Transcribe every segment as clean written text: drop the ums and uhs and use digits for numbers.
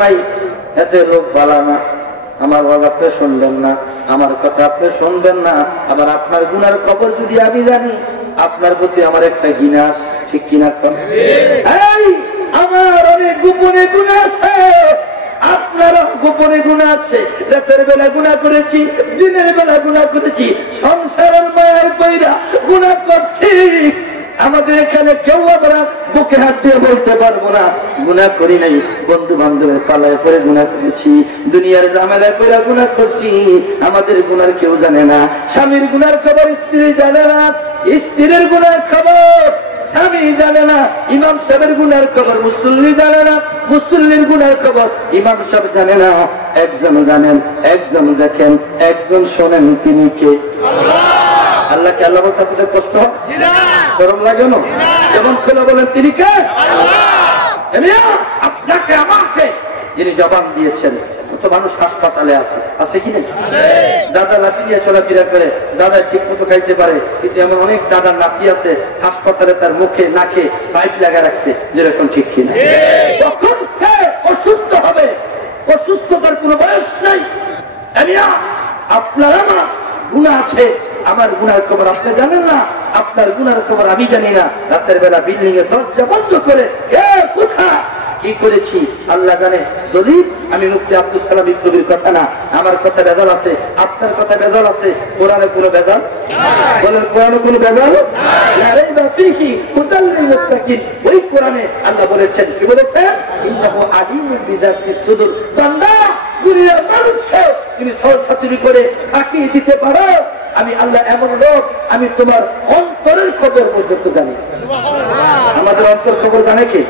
নাই, এতে লোক ভালো না। আমার কথা আপনি শুনবেন না, আমার কথা আপনি শুনবেন না। আবার আপনার গুনার খবর যদি আমি জানি, আপনার প্রতি আমার একটা ঘৃণা আছে, ঠিক কিনা? এই আমার অনেক গোপনে গুনাহ আছে, আপনারও গোপনে গুনাহ আছে। রাতের বেলা গুনাহ করেছি, দিনের বেলা গুনাহ করেছি, সংসারের মায়ায় পয়রা গুনাহ করছি। আমাদের এখানে কেউ আমরা বুকে হাত দিয়ে বলতে পারবো না গুনাহ করি নাই। বন্ধু বান্ধবের পালায় পরে গুনাহ করেছি, দুনিয়ার ঝামেলায় পরে গুনাহ করছি। আমাদের গুনার কেউ জানে না। স্বামীর গুনার খবর স্ত্রী জানে না, স্ত্রীর গুনার খবর স্বামী জানে না। ইমাম সাহেবের গুনার খবর মুসল্লি জানে না, মুসল্লির গুনার খবর ইমাম সাহেব জানে না। একজন জানেন, একজন দেখেন, একজন শোনেন, তিনি কে? আল্লাহকে আল্লাহ বলতে আপনাদের কষ্ট গরম লাগে না? যেমন খোলা বলেন তিনি কে? আপনাকে আমাকে যিনি জবান দিয়েছেন। কত মানুষ হাসপাতালে আছে, আছে কি নেই? দাদা লাঠি নিয়ে চলাফেরা করে, দাদা ঠিক মতো খাইতে পারে, কিন্তু এমন অনেক দাদার নাতি আছে হাসপাতালে তার মুখে নাকে পাইপ লাগা রাখছে, যেরকম ঠিক কিনা? তখন কে অসুস্থ হবে? অসুস্থতার কোনো বয়স নাই। আপনার আমার গুনাহ আছে, আমার গুনার খবর আপনি জানেন না, আপনার গুনার খবর আমি জানি না। রাতের বেলা বিল্ডিং এর দরজা বন্ধ করে কে কোথায় কি করেছি আল্লাহ জানে। দলিল আমি মুফতি আব্দুল সালাম বিপ্লবীর কথা না, আমার কথা বেজাল আছে, আপনার কথা বেজাল আছে। কোরআনে কোনো বেজাল? বলেন কোরআনে কোনো বেজাল? ওই কোরআনে আল্লাহ বলেছেন, কি বলেছেন? ইন্নাহু আলিমুন বিযাতিস সুদূর। বান্দা, দুনিয়ার মানুষকে তুমি সরসাতুরি করে ফাঁকিয়ে দিতে পারো। আমি আল্লাহ এমন লোক, আমি তোমার অন্তরের খবর পর্যন্ত জানি। আমাদের অন্তর খবর জানে কি?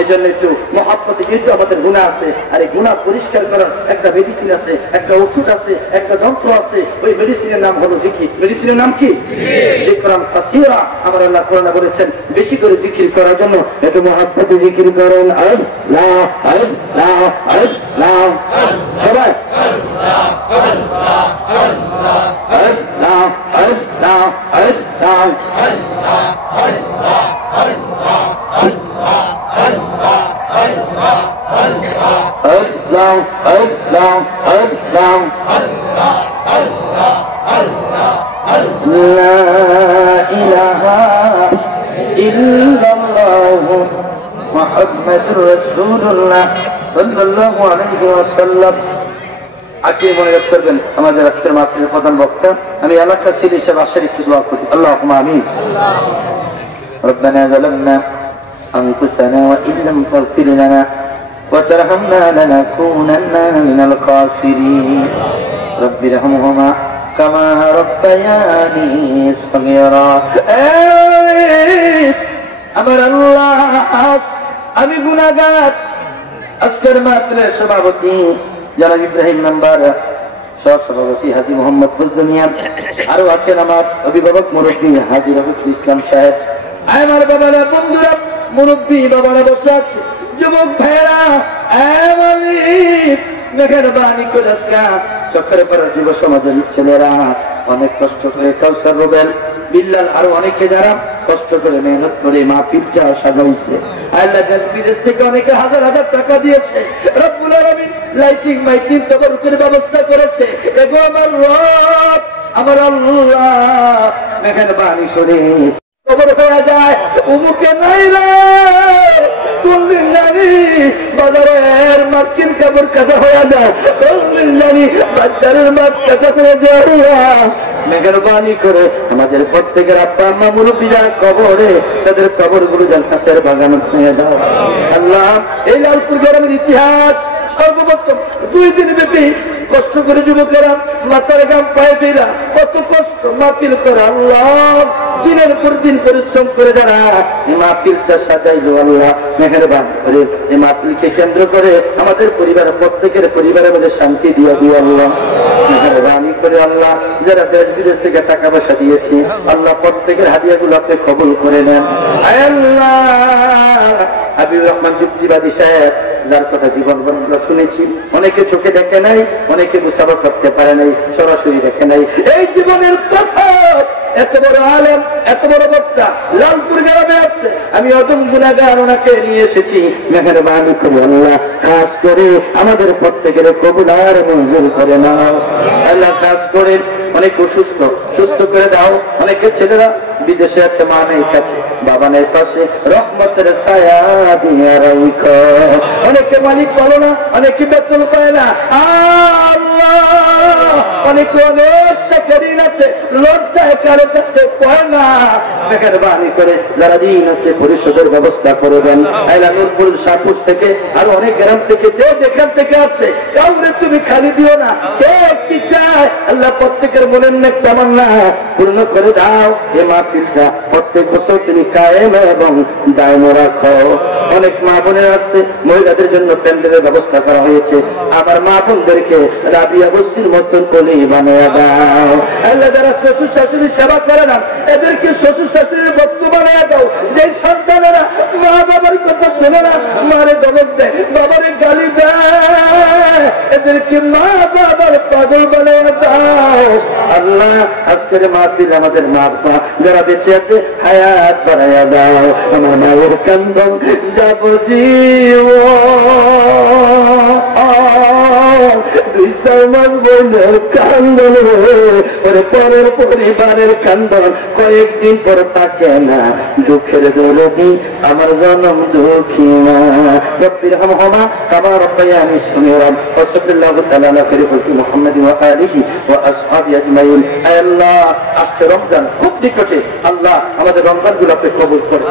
এই জন্য একটু মহাব্বতে, যেহেতু আমাদের গুনাহ আছে, আর এই গুনাহ পরিষ্কার করার একটা মেডিসিন আছে, একটা ওষুধ আছে, একটা যন্ত্র আছে। ওই মেডিসিনের নাম হলো জিকির। মেডিসিনের নাম কি? যিকরান কাসীরা। আমার আল্লাহ কোরআনে বলেছেন বেশি করে জিকির করার জন্য। একটু মহাব্বতে জিকির করেন। আল্লাহ আল্লাহ আল্লাহ, সবাই মুহাম্মাদুর রাসূলুল্লাহ সাল্লাল্লাহু আলাইহি ওয়াসাল্লাম। আজকে মনে রাখবেন আমাদের আজকের মাহফিলের প্রধান বক্তা। আমি এলাকা ছিল সে বাসার একটু দোয়া করি। আল্লাহুম্মা আমিন। ربنا ظلمنا أنفسنا وإن لم تغفر لنا وترحمنا لنكونن من الخاسرين رب ارحمهما كما ربياني صغيرا। আমার আল্লাহ, আমি গুনাহগার। আজকের মাহফিলের সভাপতি জনাব ইব্রাহিম নাম্বার, সহসভাপতি হাজী মোহাম্মদ ফজলুমিয়া, আরো আছেন আমার অভিভাবক মুরব্বী হাজী রফিকুল ইসলাম সাহেব, আমার বাবারা, বন্ধুরা, মুরব্বী বাবারা বসে আছে, যুবক ভাইয়েরা, মেহেরবানি করে চক্কর পাড়ার যুব সমাজের ছেলেরা অনেক কষ্ট করে কাউসার রুবেল বিল্লাল আরো অনেকে যারা কষ্ট করে মেহনত করে মাহফিলটা সাজাইছে। আল্লাহ দেশ বিদেশ থেকে অনেকে হাজার হাজার টাকা দিয়েছে। রব্বুল আলামিন লাইটিং মাইটিং তবরুকের ব্যবস্থা করেছে। এগো আমার রব, আমার আল্লাহ মেহেরবানি করে কবর হয়ে যায় উমুকে নাই রে, কোনদিন জানি বাজারের মার্কিন কাপড় কাটা হয়ে যায়, কোনদিন জানি বাজারের মাছ কাটা হয়ে যায়। মেহেরবানি করে আমাদের প্রত্যেকের আব্বা আম্মা মুরব্বীরা কবরে, তাদের কবর গুলো জান্নাতের বাগান হয়ে দাও আল্লাহ। এই লালপুর গ্রামের ইতিহাস সর্বপ্রথম 2 দিন ব্যাপী কষ্ট করে যুবকেরা মাথার গাম পায়ে ফেরা কত কষ্ট মাহফিল করে আল্লাহ, দিনের পর দিন পরিশ্রম করে যারা এই মাহফিলটা সাজাইলো আল্লাহ মেহেরবানি করে এই মাহফিলকে কেন্দ্র করে আমাদের পরিবারের প্রত্যেকের পরিবারের মধ্যে শান্তি দিয়ে দিও আল্লাহ। মেহেরবানি করে আল্লাহ যারা দেশ বিদেশ থেকে টাকা পয়সা দিয়েছে আল্লাহ প্রত্যেকের হাদিয়াগুলো আপনি কবুল করে নেন আল্লাহ। হাবিবুর রহমান যুক্তিবাদী সাহেব, যার কথা জীবন আমরা শুনেছি, অনেকে চোখে দেখে নাই, অনেকে মুসাফা করতে পারে নাই, সরাসরি দেখে নাই, এই জীবনের প্রথম এত বড় আলেম, এত বড় বক্তা লালপুর গ্রামে আছে, আমি অদম গুনাহগার ওনাকে নিয়ে এসেছি। মেহেরবানি করে আল্লাহ খাস করে আমাদের প্রত্যেকের কবুল আর মঞ্জুর করে নাও আল্লাহ। খাস করে অনেক অসুস্থ, সুস্থ করে দাও। অনেকে ছেলেরা বিদেশে আছে, মা নেই কাছে, বাবা নেই পাশে, রহমতের ছায়া দিয়ে রাখো। অনেকে মালিক বলো না, অনেকে বেতন পায় না, আল্লাহ অনেকে অনেক টাকা ঋণ আছে, লজ্জায় কারো কাছে কয় না। মেহেরবানি করে যারা ঋণ আছে পরিশোধের ব্যবস্থা করবেন। আইলা নূরপুর, শাহপুর থেকে আর অনেক গ্রাম থেকে যে যেখান থেকে আছে, কাউরে তুমি খালি দিও না। কে কি চায় আল্লাহ প্রত্যেকের মনের নেক তামান্না পূর্ণ করে দাও। এ মাহফিলটা প্রত্যেক বছর তুমি কায়েম এবং দায়ম রাখো। অনেক মা বোনের আছে, মহিলাদের জন্য প্যান্ডেলের ব্যবস্থা করা হয়েছে। আবার মা বোনদেরকে রাবিয়া বস্তির মতন বলি বানিয়ে দাও। আল্লাহ যারা শ্বশুর শাশুড়ির সেবা করে না, এদেরকে শ্বশুর শাশুড়ির বক্তব্য বানিয়ে দাও। যে সন্তানেরা মা বাবার কথা শোনে না, মারে দমক দেয়, বাবারে গালি দেয়, এদেরকে মা বাবার পাগল বানিয়ে দাও। আল্লাহ আজকের মাহফিল আমাদের মা বাবা যারা বেঁচে আছে হায়াত বাড়াইয়া দাও। আমার মায়ের কান্দন যাবতীয় দুই চার বোনের কান্দন, ওরে পরের পরিবারের কান্দন কয়েকদিন পর থাকে না। দুঃখের দরদি আমার জনম দুঃখী মা, রব্বির হামহুমা কামা রব্বায়ানি সগীরা। ওয়াসাল্লাল্লাহু তাআলা আলা খায়রি খালকি মুহাম্মাদি ওয়া আলিহি ওয়া আসহাবিহি আজমাইন। আয় আল্লাহ, আসছে রমজান খুব নিকটে, আল্লাহ আমাদের রমজানগুলো আপনি কবুল করেন।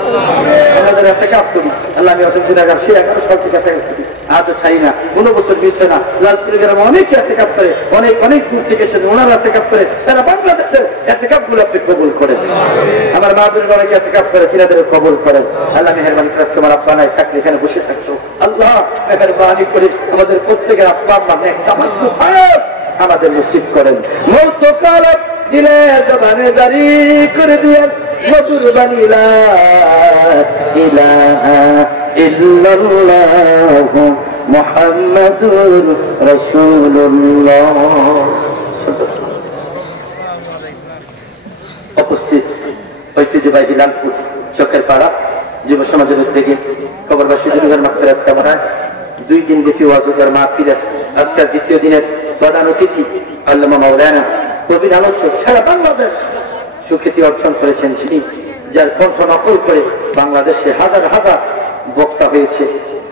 আমাদের ইতিকাফ করি আল্লাহ। আমি অত গুনাহগার, সেই 11 সাল থেকে ইতিকাফ করি, আজও ছাড়ি না, কোনো বছর মিস হয় না। লালপুর গ্রামে অনেকে ইতিকাফ করে, অনেক অনেক দূর থেকে এসে ওনারা ইতিকাফ করে। সারা বাংলাদেশের ইতিকাফ গুলো আপনি কবুল করেন। আমার মা বোনেরা অনেকে ইতিকাফ করে, তিনাদের কবুল করেন। আল্লাহ মেহেরবানি করে আজকে আমার আব্বা নাই থাকলে এখানে বসে থাকতো, আল্লাহ মেহেরবানি করে আমাদের প্রত্যেকের আব্বা আম্মা নেক তামান্নু খাস আমাদের নসিব করেন। মৌত কাল দিলে জবানে জারি করে দিয়েন, মধুর বাণী লা ইলাহা ইল্লাল্লাহু মুহাম্মাদুর রাসূলুল্লাহ। উপস্থিত ঐতিহ্যবাহী লালপুর চকের পাড়া যুব সমাজের উদ্যোগে কবরবাসী যুবকের মাগফিরাত কামনায় 2 দিন ব্যাপী ওয়াজের মাহফিলের আজকের দ্বিতীয় দিনের প্রধান অতিথি আল্লামা মাওলানা প্রবীণ আলোচক সারা বাংলাদেশ সুখ্যাতি অর্জন করেছেন, যিনি যার কণ্ঠ নকল করে বাংলাদেশে হাজার হাজার বক্তা হয়েছে,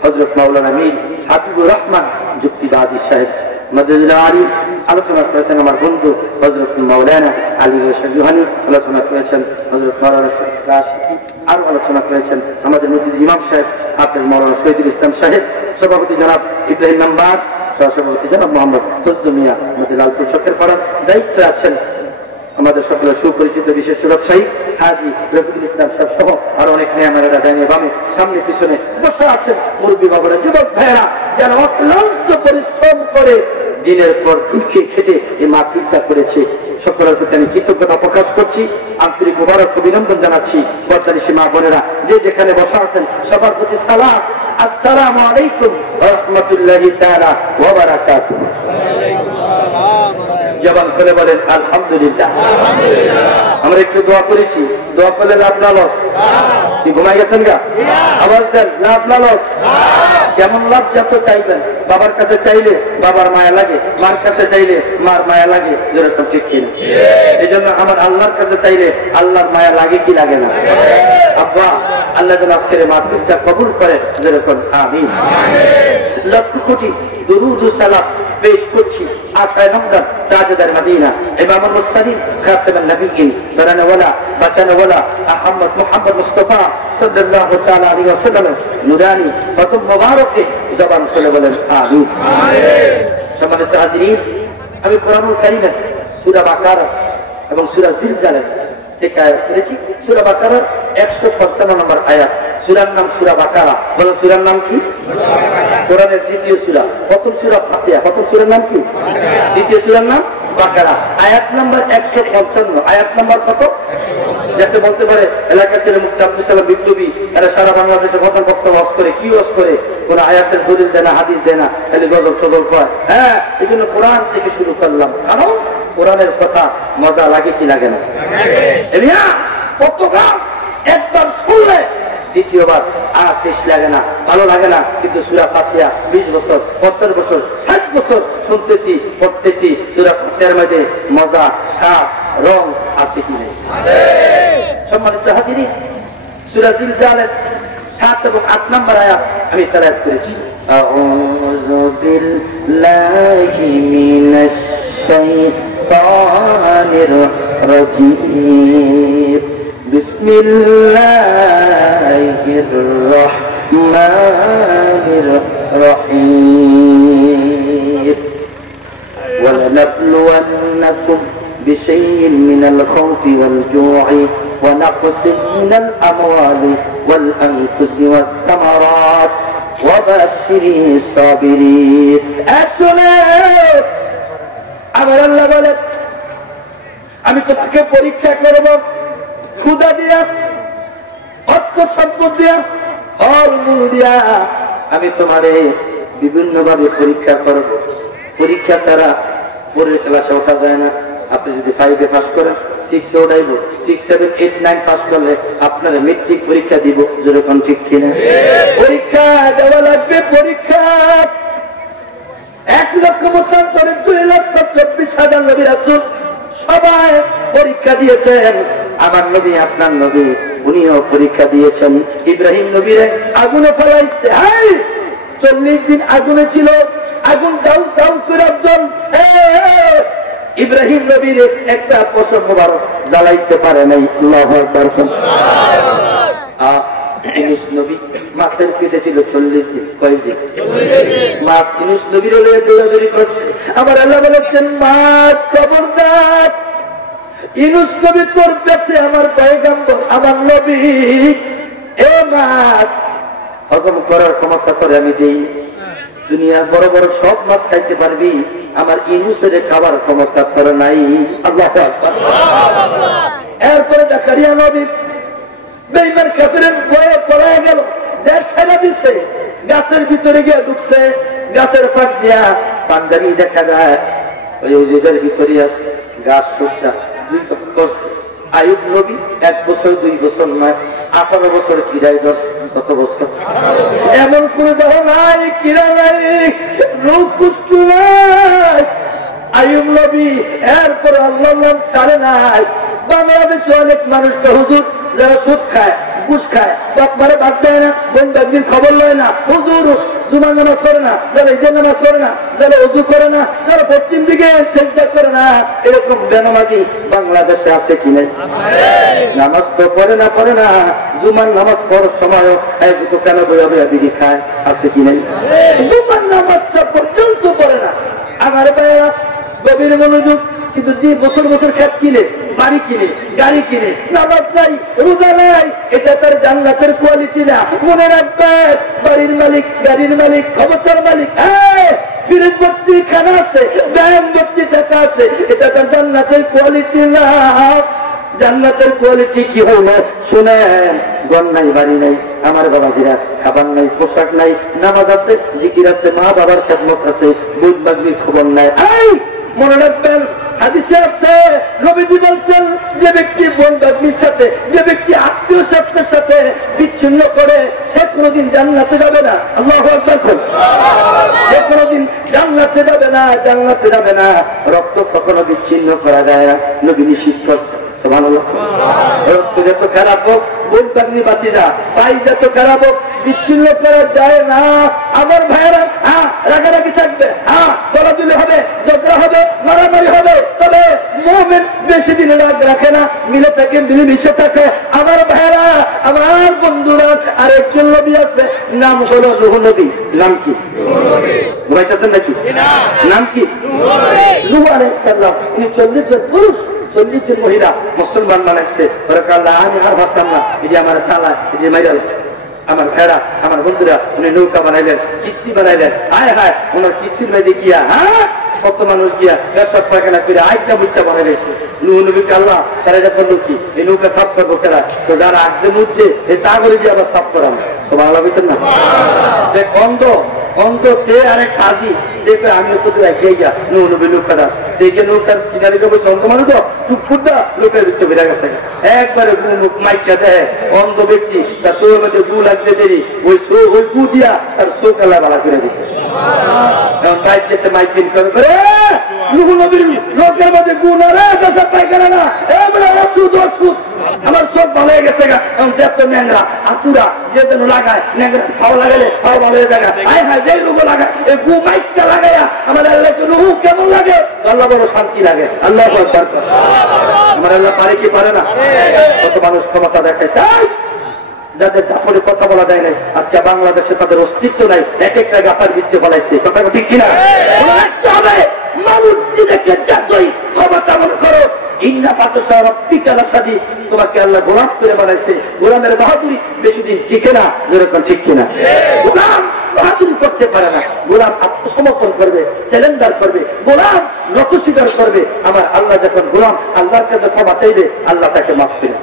হযরত মাওলানা মীর হাবিবুর রহমান যুক্তিবাদী সাহেব মদদুল্লাহ আলী। আলোচনা করেছেন আমার বন্ধু হযরত মাওলানা আলী রশিদুহানি, আলোচনা করেছেন হযরত মাওলানা রাশিদি, আরো আলোচনা করেছেন আমাদের মসজিদ ইমাম সাহেব হাফেজ মাওলানা শহীদুল ইসলাম সাহেব, সভাপতি জনাব ইব্রাহিম নাম্বার, সহসভাপতি জনাব মোহাম্মদ ফজলুল মিয়া। আমাদের লালপুর চকের পাড়ার দায়িত্বে আছেন আমাদের সকলের সুপরিচিত বিশেষ ব্যবসায়ী হাজী রফিকুল ইসলাম সাহেব সহ আরো অনেক মেয়ামারেরা ডাইনে বামে সামনে পিছনে বসে আছেন। মুরব্বী বাবারা, যুবক ভাইয়েরা যারা অক্লান্ত পরিশ্রম করে দিনের পর দিন খেটে এই মাহফিলটা করেছে, সকলের প্রতি আমি কৃতজ্ঞতা প্রকাশ করছি, আন্তরিক মোবারক অভিনন্দন জানাচ্ছি। পর্দানিশী মা বোনেরা যে যেখানে বসা আছেন সবার প্রতি সালাম, আসসালামু আলাইকুম ওয়া রাহমাতুল্লাহি তাআলা ওয়া বারাকাতুহু। জবান খুলে বলেন আলহামদুলিল্লাহ। আমরা একটু দোয়া করেছি, দোয়া করলে লাভ না লস? কি ঘুমাই গেছেন গা? আবার দেন, লাভ না লস? কেমন লাভ? যত চাইবেন। বাবার কাছে চাইলে বাবার মায়া লাগে, মার কাছে চাইলে মার মায়া লাগে, যেরকম ঠিক কিনা? এই জন্য আমার আল্লাহর কাছে চাইলে আল্লাহর মায়া লাগে কি লাগে না? আব্বা আল্লাহ যেন আজকের মাহফিলটা কবুল করে, যেরকম আমিন। লক্ষ কোটি দুরূদ ও সালাম পেশ করছি 8 নম্বর তাজদার মদিনা ইমামুল মুরসালিন খাতামুন নবিয়্যিন জানানাওয়ালা বাঁচানোওয়ালা আহমদ মুহাম্মদ মুস্তাফা সাল্লাল্লাহু তাআলা আলাইহি ওয়াসাল্লাম নুরানি ফতহ মুবারকে জবান খুলে বলেন আমিন। সম্মানিত হাজিরিন, আমি কোরআনুল কারীমের সূরা বাকারা এবং সূরা জিলজালের থেকে আয়াত পড়েছি। সূরা বাকারার 155 নম্বর আয়াত। সূরার নাম সূরা বাকারা। বলেন সূরার নাম কি? কোরআনের দ্বিতীয় সূরা। প্রথম সূরা ফাতিহা, প্রথম সূরার নাম কি? দ্বিতীয় সূরার নাম বাকারা। আয়াত নাম্বার 155। আয়াত নাম্বার কত? যাতে বলতে পারে এলাকার ছেলে মুফতি আব্দুল সালাম বিপ্লবী, এরা সারা বাংলাদেশে প্রথম বক্তব্য ওয়াজ করে। কি ওয়াজ করে? কোন আয়াতের দলিল দেয় না, হাদিস দেয় না, খালি গজল টজল কয়। হ্যাঁ, এই জন্য কোরআন থেকে শুরু করলাম, কারণ কোরআনের কথা মজা লাগে কি লাগে না? কত গান একবার শুনলে দ্বিতীয়বার আর টেস্ট লাগে না, ভালো লাগে না। কিন্তু সূরা ফাতিহা 20 বছর 50 বছর 60 বছর শুনতেছি, পড়তেছি, সূরা ফাতিহার মধ্যে মজা, স্বাদ, রং আছে কি নেই? সম্মানিত হাজিরিন, সূরা জিলজালের 7 এবং 8 নম্বর আয়াত আমি তেলাওয়াত করেছি। আউযু বিল্লাহি মিনাশ শাইতানির রাজীম। বিসমিল্লাহির রাহমানির রাহিম। ওয়ালানাবলুওয়ান্নাকুম বিশাইইন মিনাল খাউফি ওয়াল জু'i ونقص من الأموال والأنفس والثمرات وبشر الصابرين। আমার আল্লাহ বলে, আমি তোমাকে পরীক্ষা করব ক্ষুধা দিয়া, অর্থ সম্পদ দিয়া, ফলমূল দিয়া আমি তোমারে বিভিন্ন ভাবে পরীক্ষা করব। পরীক্ষা ছাড়া পরের ক্লাসে ওঠা যায় না। আপনি যদি 5-এ পাস করেন 6-এ উঠাইব, 6, 7, 8, 9 পাস করলে আপনারা মেট্রিক পরীক্ষা দিব। যেরকম ঠিক কিনা? পরীক্ষা দেওয়া লাগবে। পরীক্ষা 1,24,000 নবী রাসূল সবাই পরীক্ষা দিয়েছেন। আমার নবী, আপনার নবী, উনিও পরীক্ষা দিয়েছেন। ইব্রাহিম নবীরে আগুনে ফেলাইছে। 40 দিন আগুনে ছিল, আগুন দাউ দাউ করে জ্বলছে। ইব্রাহিম নবীর একটা পশম মোবারক জ্বালাইতে পারে নাই। আল্লাহু আকবার। ইউনূস নবী মাছের পেটে ছিল 40 দিন। কয় দিন? মাছ ইউনূস নবীর লয়ে দৌড়াদৌড়ি করছে। আমার আল্লাহ বলেছেন, মাছ খবরদার, ইউনূস নবী তোর পেটে আমার পয়গম্বর, আমার নবী, এ মাছ হজম করার ক্ষমতা করে আমি দেই। দুনিয়ার বড় বড় সব মাছ খাইতে পারবি, আমার ইউনূসের খাবার ক্ষমতা তোর নাই। আল্লাহু আকবার। এরপরে জাকারিয়া নবী বেঈমান কাফিরের ভয়ে পলায় গেল, দেশ ছেড়ে দিচ্ছে, গাছের ভিতরে গিয়ে ঢুকছে। গাছের ফাঁক দিয়া পাঞ্জাবি দেখা যায়, ওই ওদের ভিতরে আছে। গাছ শুকনা করছে। আইয়ুব নবী 1 বছর 2 বছর নয়, 18 বছর কিরায় ধরছে। কত বছর? এমন করে দেহ নাই, কিরা নাই, রোগ কুষ্ঠ নাই। আইয়ুব নবী এরপর আল্লাহর নাম ছাড়ে নাই। বাংলাদেশে অনেক মানুষ তো হুজুর যারা সুদ খায়, ঘুষ খায়, বাপ মারে বাদ দেয় না, বোন বাগদিন খবর লয় না, হুজুর জুমার নামাজ পড়ে না, যারা ঈদের নামাজ পড়ে না, যারা ওযু করে না, যারা পশ্চিম দিকে সেজদা করে না, এরকম বেনামাজি বাংলাদেশে আছে কি নাই? নামাজ তো পড়ে না, জুমার নামাজ পড়ার সময় এক দোকানে বইয়া বইয়া বিড়ি খায়, আছে কি নাই? জুমার নামাজটা পর্যন্ত পড়ে না। আমার ভাইয়া গভীর মনোযোগ। কিন্তু যে বছর বছর খেত কিনে, বাড়ি কিনে, গাড়ি কিনে, নামাজ নাই, রোজা নাই, এটা তার জান্নাতের কোয়ালিটি না। মনে রাখবেন, বাড়ির মালিক, গাড়ির মালিক, ক্ষমতার মালিক, ফ্রিজ ভর্তি খানা আছে, ব্যায়াম ভর্তি টাকা আছে, এটা তার জান্নাতের কোয়ালিটি না। জান্নাতের কোয়ালিটি কি হলো শুনেন। ঘর নাই, বাড়ি নাই, আমার বাবাজিরা, খাবার নাই, পোশাক নাই, নামাজ আছে, জিকির আছে, মা বাবার খেদমত আছে, বুধ বাগনির খবর নাই। মনে রাখবেন, হাদিসে আছে, নবীজি বলছেন, যে ব্যক্তি বোন বাগনির সাথে, যে ব্যক্তি আত্মীয় স্বার্থের সাথে বিচ্ছিন্ন করে, সে কোনোদিন জান্নাতে যাবে না। আল্লাহু আকবার। সে কোনোদিন জান্নাতে যাবে না, জান্নাতে যাবে না। রক্ত কখনো বিচ্ছিন্ন করা যায় না, নবী নিষিদ্ধ করছে। সুবহানাল্লাহ। রক্ত যত খারাপ হোক, বোন বাগনি বাতিজা, ভাই যত খারাপ হোক, বিচ্ছিন্ন করা যায় না। আমার ভাইয়েরা, রাগারাগি থাকবে, দলাদলি হবে, ঝগড়া হবে, মারামারি হবে, তবে মুমিন বেশি দিন রাগ রাখে না, মিলে থাকে, মিলেমিশে থাকে। আমার ভাইয়েরা, আমার বন্ধুরা, আরেকজন নবী আছে, নাম হলো নূহ নবী। নাম কি? ঘুমাইতেছেন নাকি? নাম কি? নূহ আলাইহিস সালাম। উনি 40 জন পুরুষ, 40 জন মহিলা মুসলমান বানাইছে। ওরা কাল্লা আমি আর ভাবতাম না, এটি আমার চালা, এটি মাইরাল। আমার ভাইরা, আমার বন্ধুরা, উনি নৌকা বানাইলেন, কিস্তি বানাইলেন। হায় হায়, ওনার কিস্তির মেয়েদের গিয়া কত মানুষ গিয়া ব্যবসা পায়খানা করে আইটা মুইটা বানাই গেছে। নূহ নবীকে আল্লাহ তারা এটা করলো কি, এই নৌকা সাফ করবো কেনা, তো যারা আগজে মুচ্ছে এই তা করে দিয়ে আবার সাফ করানো। সব আল্লাহ বুঝতেন না? অন্ধ তে আরেক কাজী দেখবে, আমিও তো রেখে গিয়া নূহ নবী নৌকাটা দেখে নৌকার কিনারে বসে অন্ধ মানুষ তো টুকুরটা লোকের ভিতরে বেড়ে গেছে একবারে মাইকা দেয় অন্ধ ব্যক্তি তার চোখের মধ্যে গু লাগতে দেরি ওই গু দিয়া তার চোখ আল্লাহ বালা করে দিছে এখন বাইক যেতে মাইকিং করে লোকের মধ্যে গু না রে পাইকারা না আমার চোখ ভালো হয়ে গেছে ন্যাংরা আতুরা যে যেন লাগায় ন্যাংরা খাওয়া লাগালে খাওয়া ভালো হয়ে যায় হায় হায় যে রুগো লাগায় এই গু মাইকটা লাগাইয়া আমার আল্লাহকে রুহু কেমন লাগে আল্লাহ বড় শান্তি লাগে আল্লাহ আমার আল্লাহ পারে কি পারে না কত মানুষ ক্ষমতা দেখাইছে যাদের দাপড়ে কথা বলা যায় নাই আজকে বাংলাদেশে তাদের অস্তিত্ব নাই এক একটা গাপার ভিত্তি ফলাইছে কথা ঠিক কিনা রাখতে হবে মানুষ নিজেকে যতই ক্ষমতা মনে করো তোমাকে আল্লাহ গোলাম করে বানাইছে গোলামের বাহাদুরি বেশি দিন টিকে না যেরকম ঠিক কিনা গোলাম বাহাদুরি করতে পারে না গোলাম আত্মসমর্পণ করবে সিলিন্ডার করবে গোলাম নত স্বীকার করবে আমার আল্লাহ যখন গোলাম আল্লাহর কাছে ক্ষমা চাইবে আল্লাহ তাকে মাফ করে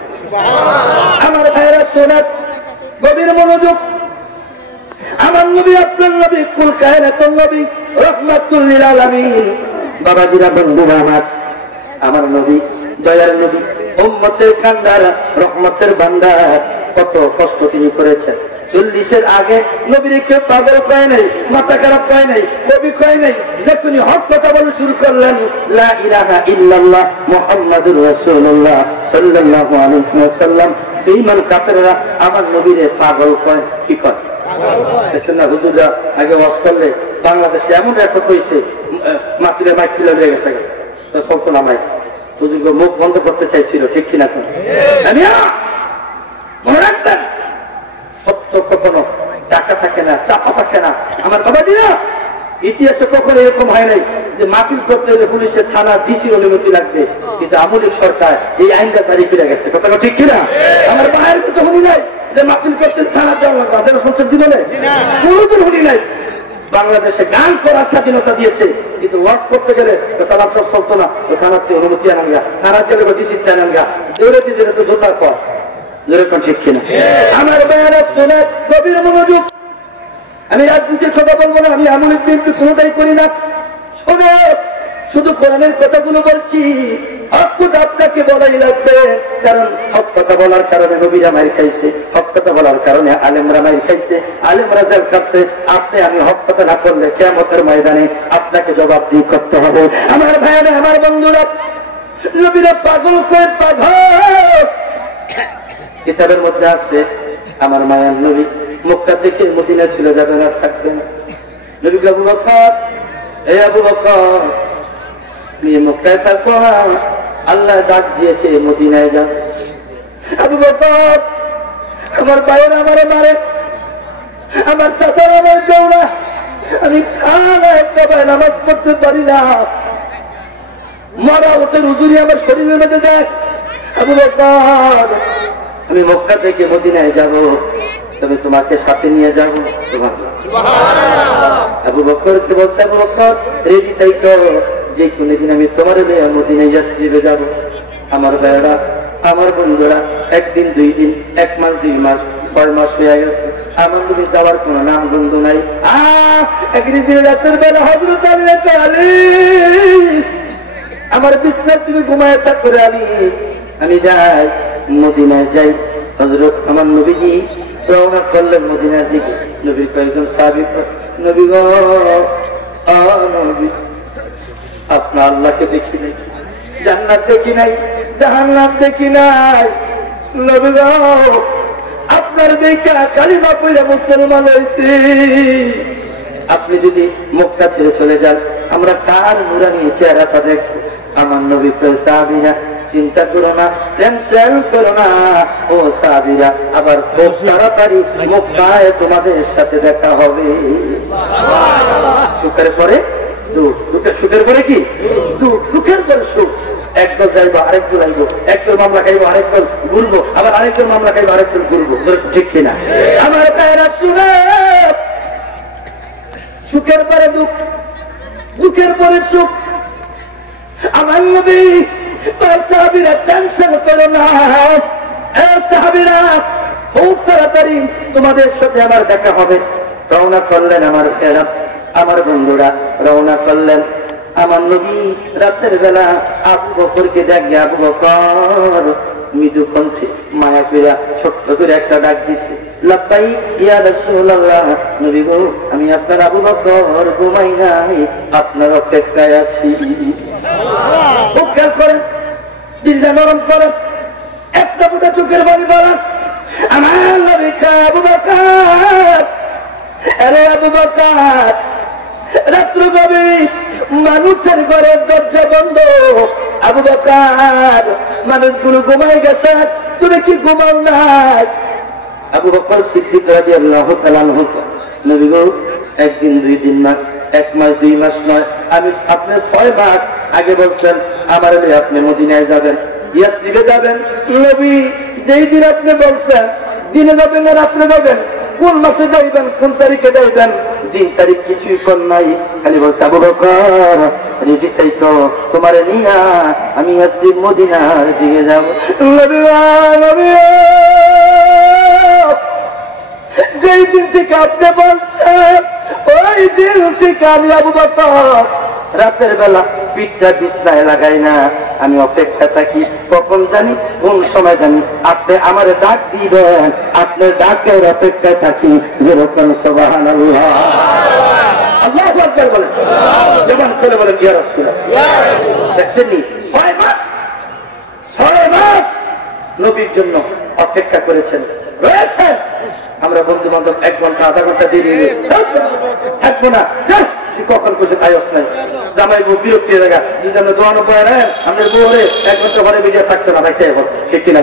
আমার ভাইরা শোনা গভীর মনোযোগ আমার নবী আপনার নবী কুল কায়নাতুল নবী রাহমাতুল লিল আলামিন বাবাজিরা বন্ধুরা আমার নবী দয়ার নবী উম্মতের খান্দার রহমতের ভান্ডার কত কষ্ট তিনি করেছেন 40-এর আগে নবীর কেউ পাগল কয় নাই মাথা খারাপ কয় নাই কবি কয় নাই যখনই হক কথা বলে শুরু করলেন লা ইলাহা ইল্লাল্লাহ মুহাম্মাদুর রাসূলুল্লাহ সাল্লাল্লাহু আলাইহি ওয়াসাল্লাম বেঈমান কাফেররা আমার নবীরে পাগল কয় কি কয় দেখেন না হুজুররা আগে ওয়াজ করলে বাংলাদেশে এমন রেকর্ড হয়েছে মাটিরে মাইক ফেলে হয়ে গেছে তো সব নামাই হুজুরকে মুখ বন্ধ করতে চাইছিল ঠিক কিনা মনে রাখবেন সত্য কখনো টাকা থাকে না চাপা থাকে না আমার বাবাজি না ইতিহাসে কখনো এরকম হয় নাই যে মাপিল করতে হলে পুলিশের থানা ডিসির অনুমতি লাগবে কিন্তু আমলিক সরকার এই আইনটা জারি করে গেছে কথাটা ঠিক কিনা আমার বায়ের কিন্তু শুনি নাই যে মাপিল করতে থানা যাওয়া লাগবে আপনারা শুনছেন জীবনে কোনোদিন শুনি নাই বাংলাদেশে গান করার স্বাধীনতা দিয়েছে কিন্তু ওয়াজ করতে গেলে থানা সব চলতো না থানার অনুমতি আনাঙ্গা থানার গেলে ডিসির আনাঙ্গা দৌড়ে দিয়ে তো জোতার পর যেরকম ঠিক কিনা আমার বায়েরা শোনা গভীর মনোযোগ আমি রাজনীতির কথা বলবো না আমি আমলের বিরুদ্ধে কোনোটাই করি না শোনে শুধু কোরআনের কথাগুলো বলছি হক কথা আপনাকে বলাই লাগবে কারণ হক কথা বলার কারণে নবীরা মাইর খাইছে হক কথা বলার কারণে আলেমরা মাইর খাইছে আলেমরা জেল খাচ্ছে আপনি আমি হক কথা না করলে কিয়ামতের ময়দানে আপনাকে জবাবদিহি করতে হবে আমার ভাইরা আমার বন্ধুরা নবীরা পাগল করে পাগল কিতাবের মধ্যে আছে আমার মায়ার নবী মক্কা থেকে মদিনা চলে যাবেন আর থাকবেন নবী আবু বকর এই আবু বকর তুমি মক্কায় থাকো না আল্লাহ ডাক দিয়েছে মদিনায় যাও আবু বকর আমার ভাইয়ের আমারে মারে আমার চাচার আমার কেউ না আমি খানা নামাজ পড়তে পারি না মরা ওঠে রুজুরি আমার শরীরের মধ্যে যায় আবু বকর আমি মক্কা থেকে মদিনায় যাব তবে তোমাকে সাথে নিয়ে যাবো আবু বকরকে বলছে আবু বকর রেডি থাইকো যে কোনো দিন আমি তোমার মদিনায় যাচ্ছি যাব আমার ভাইয়েরা আমার বন্ধুরা একদিন 2 দিন 1 মাস 2 মাস 6 মাস হয়ে গেছে আমার নবী যাওয়ার কোনো নাম বন্ধ নাই একদিন রাতের বেলা হযরত আলী আমার বিছানায় তুমি ঘুমায় থাকো আলী আমি যাই মদিনায় যাই হযরত আমার নবীজি রওনা করলেন মদিনার দিকে নবীর কয়েকজন সাহাবী নবী গো নবী আপনার আল্লাহকে দেখি নাই জান্নাত দেখি নাই জাহান্নাম দেখি নাই নবী গো আপনার দেখা কালিমা পড়ে মুসলমান হয়েছি আপনি যদি মক্কা ছেড়ে চলে যান আমরা কার নুরানি চেহারাটা দেখবো আমার নবী সাহাবীরা চিন্তা করো না টেনশন করো না ও সাহাবীরা আবার খুব তাড়াতাড়ি মক্কায় তোমাদের সাথে দেখা হবে সুখের পরে দুঃখ সুখের পরে কি দুঃখ সুখের পরে সুখ একদল যাইবো আরেকদল আইবো একদল মামলা খাইবো আরেকদল ঘুরবো আবার আরেকদল মামলা খাইবো আরেকদল ঘুরবো ঠিক কিনা আমার ভাইয়েরা শুনে সুখের পরে দুঃখ দুঃখের পরে সুখ আমার নবী সাহাবীরা টেনশন করো না সাহাবীরা খুব তাড়াতাড়ি তোমাদের সাথে আমার দেখা হবে রওনা করলেন আমার বন্ধুরা রওনা করলেন আমার নবী রাতের বেলা আবু বকরকে ডাকে, আবু বকর, মৃদু কণ্ঠে মায়া কইরা ছোট্ট করে একটা ডাক দিছে, লাব্বাইক ইয়া রাসূলুল্লাহ, নবী গো আমি আপনার আবু বকর, ঘুমাই নাই, আপনার অপেক্ষায় আছি। উপকার করেন, দিলটা নরম করেন, একটা ফুটা চোখের বাড়ি বলেন, আমার নবী আবু বকর, আরে আবু বকর, রাত্র গভীর, মানুষের ঘরের দরজা বন্ধ, আবু বকর মানুষগুলো ঘুমাই গেছে, তুমি কি ঘুমাও নাই? আবু বকর সিদ্দিক রাদিয়াল্লাহু তাআলা আনহু, নবী গো একদিন দুই দিন না, এক মাস দুই মাস নয়, আমি আপনি 6 মাস আগে বলছেন আমার আপনি মদিনায় যাবেন, ইয়াসরিবে যাবেন। নবী যেই দিন আপনি বলছেন, দিনে যাবেন না রাত্রে যাবেন, কোন মাসে যাইবেন, কোন তারিখে যাইবেন, দিন তারিখ কিছুই কর নাই, খালি বলছে আবু বকর রেডি থাইকো, তোমারে নিয়া আমি ইয়াসরিব মদিনার দিকে যাব। নবী নবী যেই দিন থেকে আপনি বলছেন, ওই দিন থেকে আমি আবু বকর রাতের বেলা পিঠটা বিছনায় লাগাই না, আমি অপেক্ষা থাকি, কখন জানি কোন সময় জানি আপনি আমার ডাক দিবেন, আপনার ডাকের অপেক্ষায় থাকি। যেরকম সুবহানাল্লাহ, আল্লাহু আকবার বলেন, যেমন করে বলেন ইয়া রাসূলুল্লাহ। দেখছেন নি 6 মাস নবীর জন্য অপেক্ষা করেছেন, রয়েছেন। আমরা বন্ধু বান্ধব 1 ঘন্টা আধা ঘন্টা দেরি থাকবো না, কখন কিছু আয়স নাই, জামাই বউ বিরক্তি হয়ে গেছে, যদি আমরা দোয়ানো পড়ে আমাদের বউ হলে 1 ঘন্টা ঘরে বেরিয়ে থাকতো না, ভাইটাই এখন ঠিক কিনা,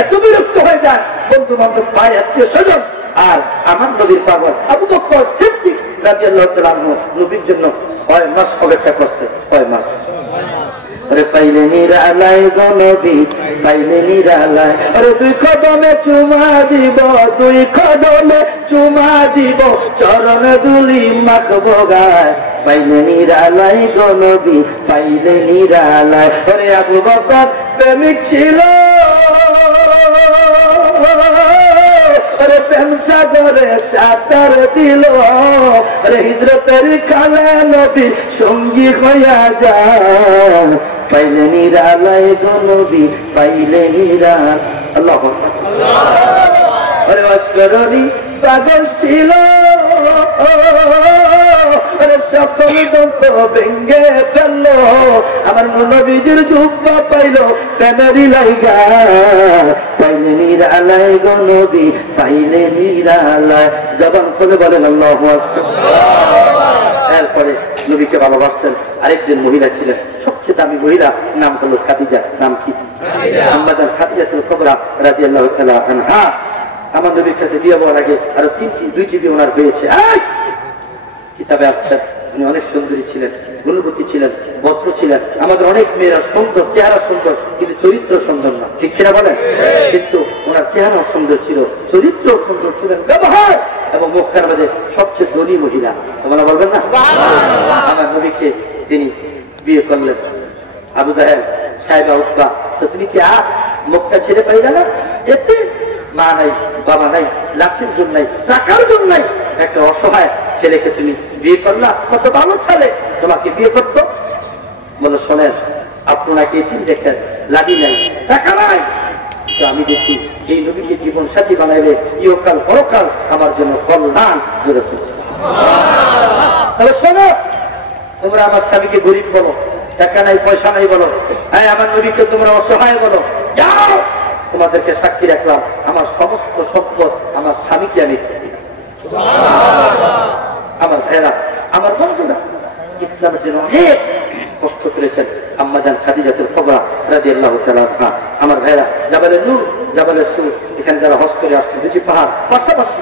এত বিরক্ত হয়ে যায় বন্ধু বান্ধব, ভাই আত্মীয় স্বজন। আর আমার নবীর পাগল আবু বকর সিদ্দিক রাদিয়াল্লাহু তাআলা আনহু নবীর জন্য 6 মাস অপেক্ষা করছে, 6 মাস। আরে পাইলে নিরালাই গো নবী, পাইলে নিরালাই, আরে 2 কদমে চুমা দিব, 2 কদমে চুমা দিব, চরণে ধুলি মাখবো গায়, পাইলে নিরালাই গো নবী, পাইলে নিরালাই। আরে আবু বকর প্রেমিক ছিল, আরে প্রেম সাগরে সাঁতার দিল, আরে হিজরতের খালে নবী সঙ্গী হইয়া যায়, পাইলে নিরালাই গো নবী, পাইলে নিরাল। আল্লাহু আকবার। আরে অস্করণী পাগল ছিল, আরে সকল দন্ত ভেঙ্গে ফেললো, আমার নবীজির জুব্বা পাইলো প্রেমেরই লাইগা, পাইলে নিরালাই গো নবী, পাইলে নিরালাই। জবান খুলে বলেন আল্লাহু আকবার। এরপরে নবীকে ভালোবাসছেন আরেকজন মহিলা ছিলেন, সবচেয়ে দামি মহিলা, নাম হলো খাদিজা। নাম কি? আম্মা জান খাদিজাতুল কুবরা রাদিয়াল্লাহু তাআলা আনহা। আমার নবীর কাছে বিয়ে হওয়ার আগে আরো 2টি বিয়ে ওনার হয়েছে। কিতাবে আসছেন উনি অনেক সুন্দরী ছিলেন, গুণবতী ছিলেন, ভদ্র ছিলেন। আমাদের অনেক মেয়েরা সুন্দর, চেহারা সুন্দর, কিন্তু চরিত্র সুন্দর না, ঠিক কিনা বলেন? কিন্তু ওনার চেহারা সুন্দর ছিল, চরিত্র সুন্দর ছিলেন, ব্যবহার এবং মক্কার মাঝে সবচেয়ে ধনী মহিলা, তোমরা বলবেন না? আমার নবীকে তিনি বিয়ে করলেন। আবু জাহেল সাহেবা উতবা, তো তুমি কি মক্কা ছেড়ে পাইলা না? এতে মা নাই, বাবা নাই, লাঠির জন্য নাই, টাকার জন্য নাই, একটা অসহায় ছেলেকে তুমি বিয়ে করলা, কত ভালো ছেলে, তোমাকে বিয়ে করতো? বলে শোনেন, আপনাকে এতিম দেখেন, লাঠি নাই, টাকা নাই, তো আমি দেখি এই নবীকে জীবন সাথী বানাইলে ইহকাল পরকাল আমার জন্য কল্যাণ করে ফেলছে। তাহলে শোনো, তোমরা আমার স্বামীকে গরিব বলো, টাকা নাই পয়সা নাই বলো, হ্যাঁ আমার নবীকে তোমরা অসহায় বলো, যাও, তোমাদেরকে সাক্ষী রাখলাম আমার সমস্ত সম্পদ আমার স্বামীকে আমি দিলাম। আমার ভাইরা, আমার বন্ধুরা, ইসলামের জন্য অনেক কষ্ট করেছেন আম্মা জান খাদিজাতুল কুবরা রাদিয়াল্লাহু তাআলা আনহা। আমার ভাইরা, জাবালে নূর, জাবালে সুর, এখানে যারা হজ করে আসছেন, 2টি পাহাড় পাশাপাশি।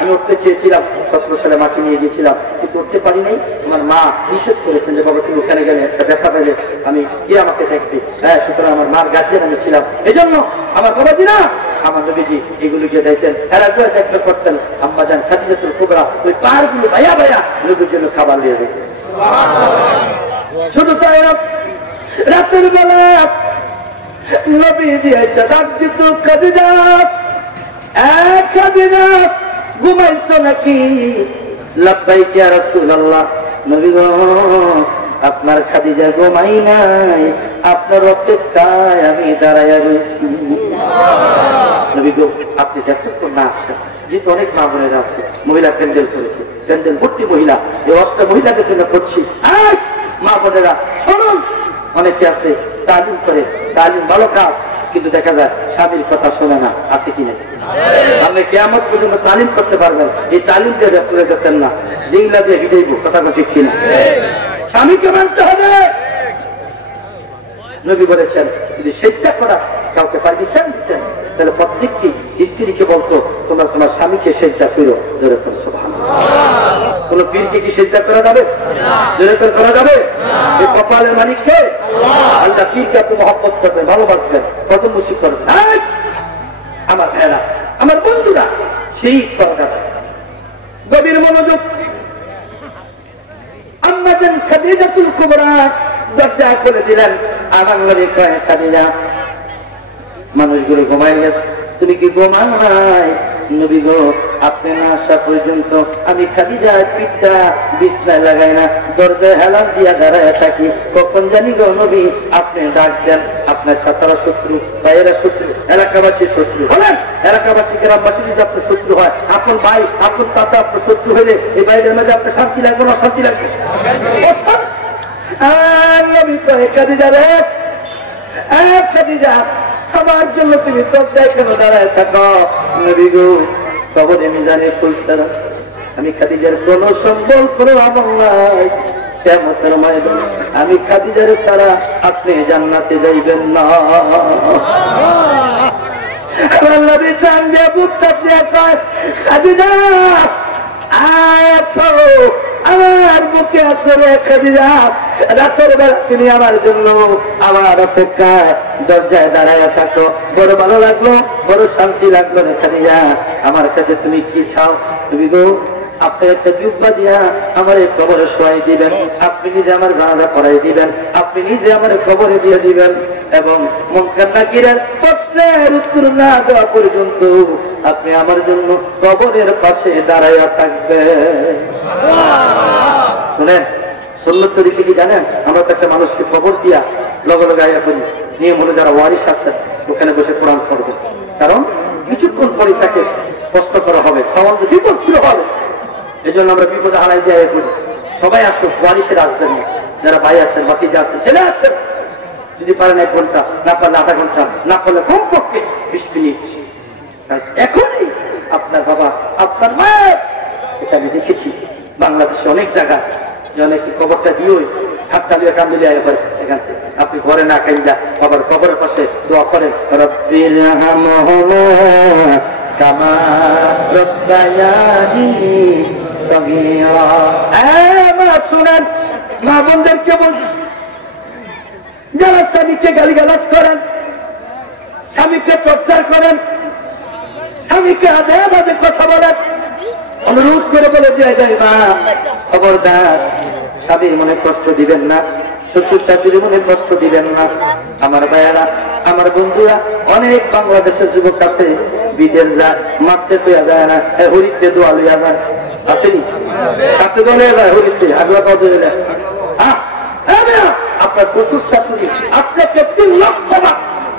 আমি উঠতে চেয়েছিলাম, 17 সালে মাকে নিয়ে গিয়েছিলাম, কিন্তু উঠতে পারি নাই। আমার মা নিষেধ করেছেন যে বাবা তুমি ওখানে গেলে একটা ব্যথা পেলে আমি কে আমাকে দেখবে, সুতরাং আমার মার গার্জেন আমি ছিলাম। এই জন্য আমার বাবাজি না, আমার নবীজি এগুলো গিয়ে যাইতেন, এরা দেখতে করতেন আম্মা জান খাদিজাতুল কুবরা ওই পাহাড়গুলো ভাইয়া ভাইয়া নবীর জন্য খাবার দিয়ে দিতেন। শুধু তাই না, রাতের বেলা নবী দিয়েছে ডাক দিত, খাদিজা, খাদিজা ঘুমাইছো নাকি? লাব্বাইক ইয়া রাসূলুল্লাহ। নবী গো আপনার খাদিজা ঘুমাই নাই, আপনার অপেক্ষায় আমি দাঁড়াইয়া রয়েছি। নবী গো, আপনি যতক্ষণ না আসছেন, যেহেতু অনেক মা বোনেরা আছে, মহিলা প্যান্ডেল করেছে, প্যান্ডেল ভর্তি মহিলা, এই অষ্ট মহিলাদের জন্য করছি। মা বোনেরা শুনুন, অনেকে আছে তালিম করে, তালিম ভালো কাজ, কিন্তু দেখা যায় স্বামীর কথা শোনে না, আছে কিনা? আপনি কিয়ামত পর্যন্ত তালিম করতে পারবেন, এই তালিম দিয়ে তুলে যেতেন না, জিংলা দিয়ে ভিড়াইব, কথা ঠিক কিনা? স্বামীকে মানতে হবে। নবী বলেছেন যদি চেষ্টা করা কাউকে পারমিশন দিতেন, তাহলে প্রত্যেকটি স্ত্রীকে বলতো তোমরা তোমার স্বামীকে সেজদা করো, জোরে করে সুবহানাল্লাহ। কোন পীরকে কি সেজদা করা যাবে? জোরে করে করা যাবে? এই কপালের মালিককে আল্লাহ পীরকে আপনি মহব্বত করবেন, ভালোবাসবেন, কত মুসিব করবেন। আমার ভাইরা, আমার বন্ধুরা, শিরিক করা যাবে। গভীর মনোযোগ। আম্মাজান খাদিজাতুল কুবরা দরজা খুলে দিলেন। আমার নবী কয়, খাদিজা, মানুষগুলো ঘুমাই গেছে, তুমি কি ঘুমাও নাই? নবী গো, আপনি না আসা পর্যন্ত আমি খাদিজার পিঠটা বিছনায় লাগাই না, দরজায় হেলান দিয়া দাঁড়ায় থাকি। কখন জানি গো নবী আপনি ডাক দেন, আপনার ছাত্ররা শত্রু, ভাইয়েরা শত্রু, এলাকাবাসীর শত্রু হলেন। এলাকাবাসী গ্রামবাসী যদি আপনার শত্রু হয়, আপনার ভাই, আপনার চাচা আপনার শত্রু হইলে এই বাইরের মাঝে আপনার শান্তি লাগবে না? শান্তি লাগবে। নবী কয়, খাদিজা রে, খাদিজা, আমার জন্য তুমি দরজায় কেন দাঁড়ায় থাকো? নবী গো, কবরে মিজানে ফুলছাড়া আমি খাদিজার কোন সম্বল কোনো আমল নাই। কিয়ামতের ময়দানে আমি খাদিজার ছাড়া আপনি জান্নাতে যাইবেন না। আমার নবী টান দিয়ে বুকটা দিয়ে কয়, খাদিজা আসো, আমার বুকে আসো রে খাদিজা। রাতের বেলা তুমি আমার জন্য আমার অপেক্ষায় দরজায় দাঁড়ায় থাকো। বড় ভালো লাগলো, বড় শান্তি লাগলো রে খাদিজা। আমার কাছে তুমি কি চাও? তুমি গো, আপনি একটা জুব্বা দিয়া আমার এই কবরে শোয়াই দিবেন, আপনি নিজে আমার জানাজা করাই দিবেন, আপনি নিজে আমার কবরে দিয়ে দিবেন, এবং মুনকার নাকিরের প্রশ্নের উত্তর না দেওয়া পর্যন্ত আপনি আমার জন্য কবরের পাশে দাঁড়াইয়া থাকবেন। শুনেন, সুন্নত তরিকা কি জানেন? আমরা তো একটা মানুষকে কবর দিয়া লগে লগে আয়া করি। নিয়ম হলো যারা ওয়ারিশ আছে ওখানে বসে কোরআন পড়বে, কারণ কিছুক্ষণ পরে তাকে কষ্ট করা হবে, সামান্য বিপদ ছিল হবে। এই জন্য আমরা বিপদে হারাই দিয়ে আয়া করি। সবাই আসুক, ওয়ারিশের আসবেন না। যারা ভাই আছেন, ভাতিজা আছেন, ছেলে আছেন, যদি পারেন 1 ঘন্টা, না পারলে আধা ঘন্টা, না পারলে কমপক্ষে 20 মিনিট। এখনই আপনার বাবা, আপনার মা, এটা আমি দেখেছি বাংলাদেশে অনেক জায়গা, যে অনেকে কবরটা দিয়ে ঠাট্টালিয়া কান্দলিয়া এবার এখান থেকে আপনি ঘরে না খাইলা বাবার কবরের পাশে দোয়া করেন, রব্বির হামহুমা কামা রব্বায়ানি সগীরা। মা শুনেন, মা বোনদেরকে বলছি, যারা স্বামীকে গালিগালাজ করেন, স্বামীকে টর্চার করেন, স্বামীকে আধে বাজে কথা বলেন, অনুরোধ করে বলে দিয়ে যায়, মা খবরদার, স্বামীর মনে কষ্ট দিবেন না, শ্বশুর শাশুড়ি মনে কষ্ট দিবেন না। আমার ভাইয়ারা, আমার বন্ধুরা, অনেক বাংলাদেশের যুবক আছে বিদেশ যায়, মারতে পেয়ে যায় না, হরিতে দোয়া লইয়া যায়, আসেনি? কাতে দলে যায় হরিতে, আগুয়া পাওয়া যায়। আপনার শ্বশুর শাশুড়ি আপনাকে 3 লক্ষ বার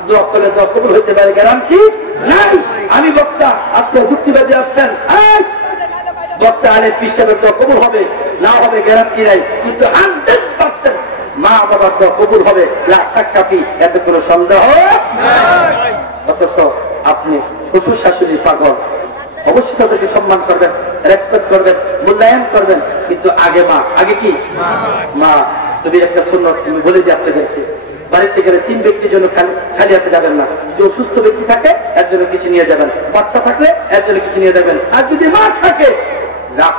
দোয়া করে দোয়া কবুল হইতে পারে, গ্যারান্টি নাই। আমি বক্তা, আজকে যুক্তিবাদী আসছেন, বক্তা আলে পিসাবের দোয়া কবুল হবে, না হবে গ্যারান্টি নাই, কিন্তু 100% মা বাবার দোয়া কবুল হবে, লাক্ষাপি, এতে কোনো সন্দেহ নাই। অথচ আপনি শ্বশুর শাশুড়ির পাগল, অবশ্যই তাদেরকে সম্মান করবেন, রেসপেক্ট করবেন, মূল্যায়ন করবেন, কিন্তু আগে মা, আগে কি মা। তুমি একটা সুন্নাত তুমি বলে দিই আপনাদেরকে, বাড়িতে গেলে 3 ব্যক্তির জন্য খালি হাতে যাবেন না। যে অসুস্থ ব্যক্তি থাকে এর জন্য কিছু নিয়ে যাবেন, বাচ্চা থাকলে এর জন্য কিছু নিয়ে যাবেন, আর যদি মা থাকে যা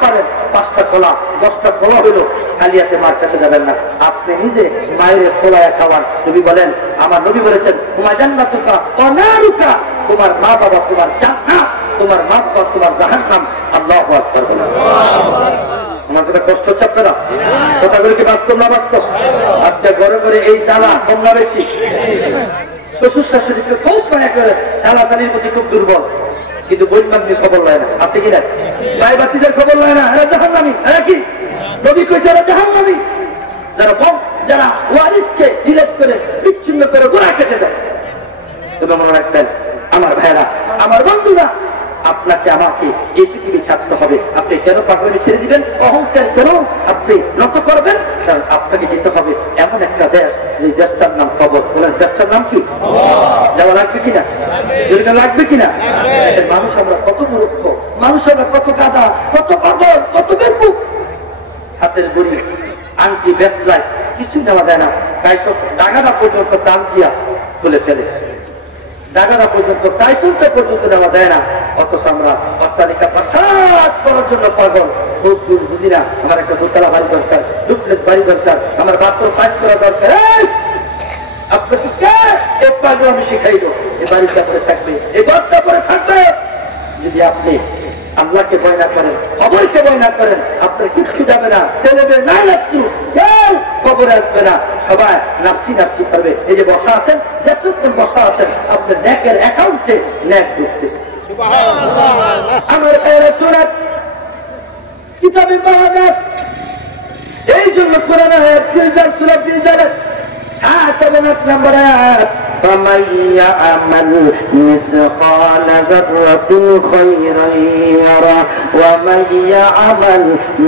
পারেন 5টা কলা 10টা কলা হইল খালি হাতে মার কাছে যাবেন না। আপনি নিজে মায়ের সোলায় খাওয়ান। নবী বলেন, আমার নবী বলেছেন, তোমার জান্নাতুকা ওয়া নারুকা, তোমার মা বাবা তোমার জান্নাত, তোমার মা বাবা তোমার জাহান্নাম। আল্লাহু আকবার। আমার কথা কষ্ট হচ্ছে আপনারা? কথাগুলো কি বাস্তব না বাস্তব? আজকে ঘরে ঘরে এই জ্বালা কম না বেশি? শ্বশুর শাশুড়িকে খুব মায়া করে, শালাশালির প্রতি খুব দুর্বল, কিন্তু বৈমান্যের খবর লয় না, আছে কিনা? ভাই বাতিজার খবর লয় না, এরা জাহান্নামী। এরা কি? নবী কইছে এরা জাহান্নামী, যারা ওয়ারিসকে ডিলেট করে বিচ্ছিন্ন করে গোড়া কেটে দেয়। তবে মনে রাখবেন আমার ভাইরা, আমার বন্ধুরা, আপনাকে আমাকে এই পৃথিবী ছাড়তে হবে। আপনি কেন পাগলামি ছেড়ে দিবেন? অহংকার কেন আপনি নত করবেন? কারণ আপনাকে যেতে হবে এমন একটা দেশ, যে দেশটার নাম কবর। ওনার দেশটার নাম কি? যাওয়া লাগবে কিনা? লাগবে কিনা? মানুষ আমরা কত মূর্খ, মানুষ আমরা কত কাদা, কত পাগল, কত বেকুব। হাতের ঘড়ি, আংটি, বেসলাই কিছু নেওয়া যায় না। তাই তো ডাগাটা পর্যন্ত দাম দিয়া তুলে ফেলে, ডাগাটা পর্যন্ত টাইটলটা পর্যন্ত নেওয়া যায় না। অথচ আমরা অট্টালিকা প্রসাদ করার জন্য পাগল। খুব দূর বুঝি না, আমার একটা দোতলা বাড়ি দরকার, ডুপ্লেক্স বাড়ি দরকার, আমার বাথরুম পাস করা দরকার। আপনাকে কে এই পাগল আমি শিখাইব? এই বাড়িটা পরে থাকবে, এই ঘরটা পরে থাকবে। যদি আপনি আল্লাহকে ভয় না করেন, কবরকে ভয় না করেন, আপনার কিচ্ছু যাবে না। ছেলেদের না একটু কেউ কবরে আসবে না, সবাই নাফসি নাফসি করবে। এই যে বসা আছেন, যতক্ষণ বসা আছেন, আপনার ন্যাকের অ্যাকাউন্টে ন্যাক ঢুকতেছে। আমার সুরাত কিতাবে পাওয়া যায়। এই জন্য কোরআন আয়াত সিলজার সূরা সিলজারের 7 নম্বর আয়াত, فمن يعمل مثقال ذرة خيرا يره ومن يعمل